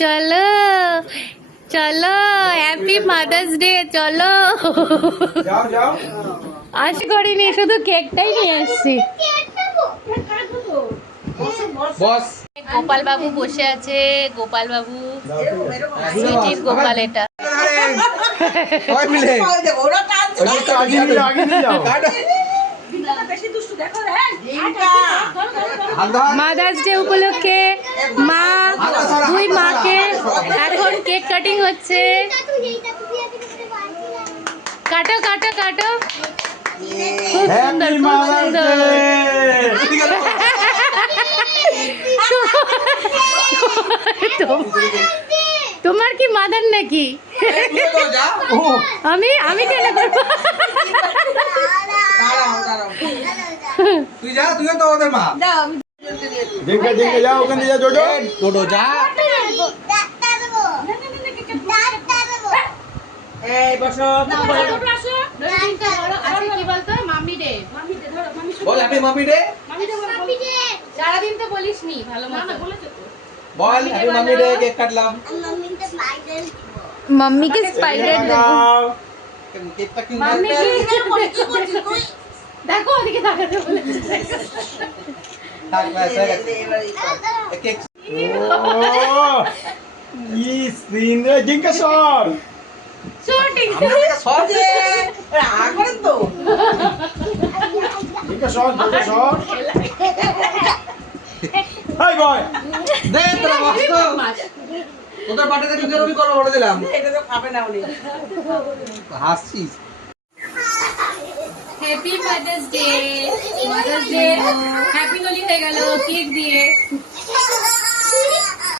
চলো চলো, happy mother's day. চলো, যাও যাও। আশা করিনি, শুধু কেকটাই নিয়ে এসেছি। বস গোপাল বাবু বসে আছে। গোপাল বাবু, সুইটির গোপাল এটা। সবাই মিলে আগে নিয়ে যাও। মাদার্স ডে উপলক্ষে মা, দুই মাকে এখন কেক কাটিং হচ্ছে। কাটো কাটো কাটো, খুব সুন্দর, খুব সুন্দর। তোমার কি মাদার নাকি? আমি আমি কেন করবো? তুই যা, তুইও তো ওদের মা। জিঙ্কা জিঙ্কা যাও, ওখান দিয়ে যা জোজো। টোটো যা। এই বসো। কি বলতো? Mummy day. বল হ্যাপি মামি ডে। সারাদিন তো বলিসনি ভালো মতো। বল হ্যাপি মামি ডে, কেক কাটলাম। মাম্মিকে স্পাইডার দেবো। দাও। কেকটা কি মাম্মি দেখো, ওদিকে তাকাতে বলেছে। থাক ব্যাস হয়ে গেছে। কেক ও ই সিন রে, জিঙ্কা সর। শুটিং। সরজে আগরে তো জিঙ্কা সর, জোজো সর। হাই বয় দে তোরা বক্স। তোদের বাটিতে কি করবি, করো বলে দিলাম। এটা তো খাবে না উনি। হাসছিস। Happy mother's day. Mother's day happy Holi হয়ে গেল কেক দিয়ে।